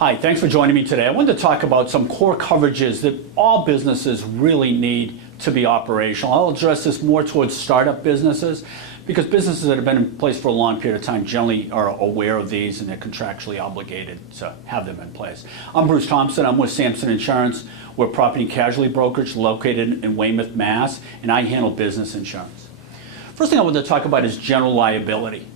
Hi, thanks for joining me today. I wanted to talk about some core coverages that all businesses really need to be operational. I'll address this more towards startup businesses because businesses that have been in place for a long period of time generally are aware of these and they're contractually obligated to have them in place. I'm Bruce Thompson. I'm with Sampson Insurance. We're a property and casualty brokerage located in Weymouth, Mass., and I handle business insurance. First thing I want to talk about is general liability.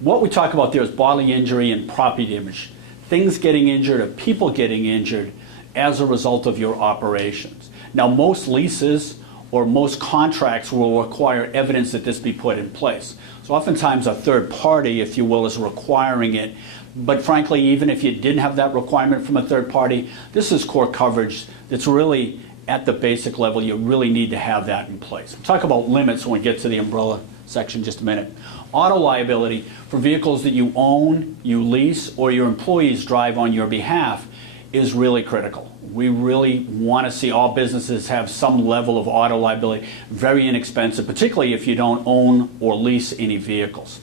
What we talk about there is bodily injury and property damage. Things getting injured or people getting injured as a result of your operations. Now, most leases or most contracts will require evidence that this be put in place. So oftentimes a third party, if you will, is requiring it. But frankly, even if you didn't have that requirement from a third party, this is core coverage that's really at the basic level. You really need to have that in place. We'll talk about limits when we get to the umbrella section in just a minute. Auto liability for vehicles that you own, you lease, or your employees drive on your behalf is really critical. We really want to see all businesses have some level of auto liability, very inexpensive, particularly if you don't own or lease any vehicles.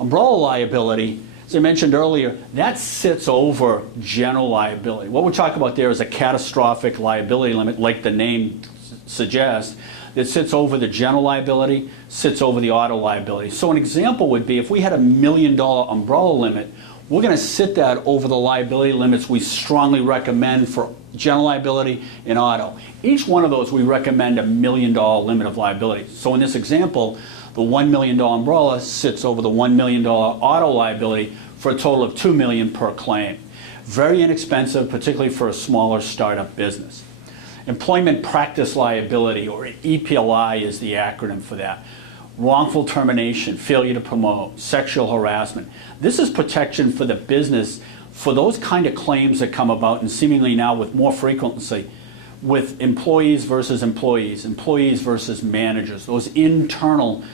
Umbrella liability, as I mentioned earlier, that sits over general liability. What we're talking about there is a catastrophic liability limit, like the name suggests, that sits over the general liability, sits over the auto liability. So an example would be if we had $1 million umbrella limit, we're going to sit that over the liability limits we strongly recommend for general liability and auto. Each one of those we recommend $1 million limit of liability. So in this example, the $1 million umbrella sits over the $1 million auto liability for a total of $2 million per claim. Very inexpensive, particularly for a smaller startup business. Employment practice liability, or EPLI is the acronym for that. Wrongful termination, failure to promote, sexual harassment. This is protection for the business for those kind of claims that come about, and seemingly now with more frequency, with employees versus employees, employees versus managers, those internal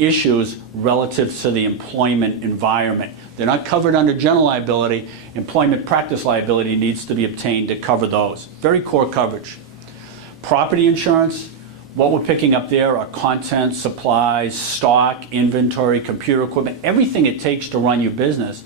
issues relative to the employment environment. They're not covered under general liability. Employment practice liability needs to be obtained to cover those. Very core coverage. Property insurance, what we're picking up there are content, supplies, stock, inventory, computer equipment, everything it takes to run your business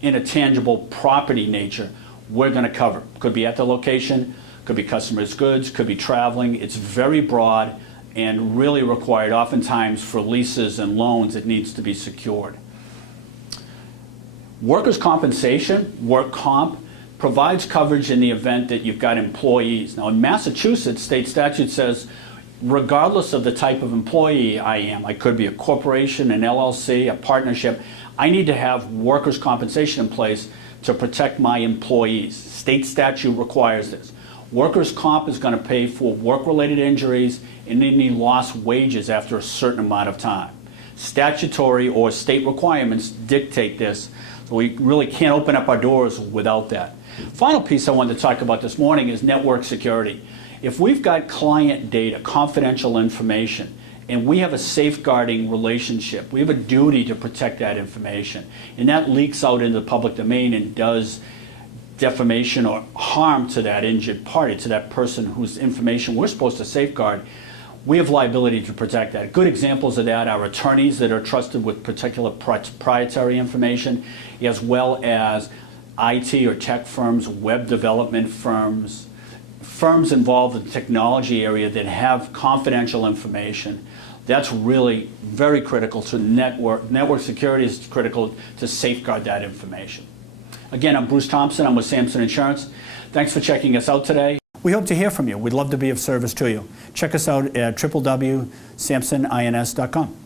in a tangible property nature, we're going to cover. Could be at the location, could be customers' goods, could be traveling. It's very broad and really required oftentimes for leases and loans. It needs to be secured. Workers' compensation, work comp, provides coverage in the event that you've got employees. Now in Massachusetts, state statute says regardless of the type of employee I am, I could be a corporation, an LLC, a partnership, I need to have workers' compensation in place to protect my employees. State statute requires this. Workers' comp is going to pay for work-related injuries and any lost wages after a certain amount of time. Statutory or state requirements dictate this, so we really can't open up our doors without that. Final piece I wanted to talk about this morning is network security. If we've got client data, confidential information, and we have a safeguarding relationship, we have a duty to protect that information, and that leaks out into the public domain and does defamation or harm to that injured party, to that person whose information we're supposed to safeguard, we have liability to protect that. Good examples of that are attorneys that are trusted with particular proprietary information, as well as IT or tech firms, web development firms, firms involved in the technology area that have confidential information. That's really very critical to network. Network security is critical to safeguard that information. Again, I'm Bruce Thompson. I'm with Sampson Insurance. Thanks for checking us out today. We hope to hear from you. We'd love to be of service to you. Check us out at www.sampsonins.com.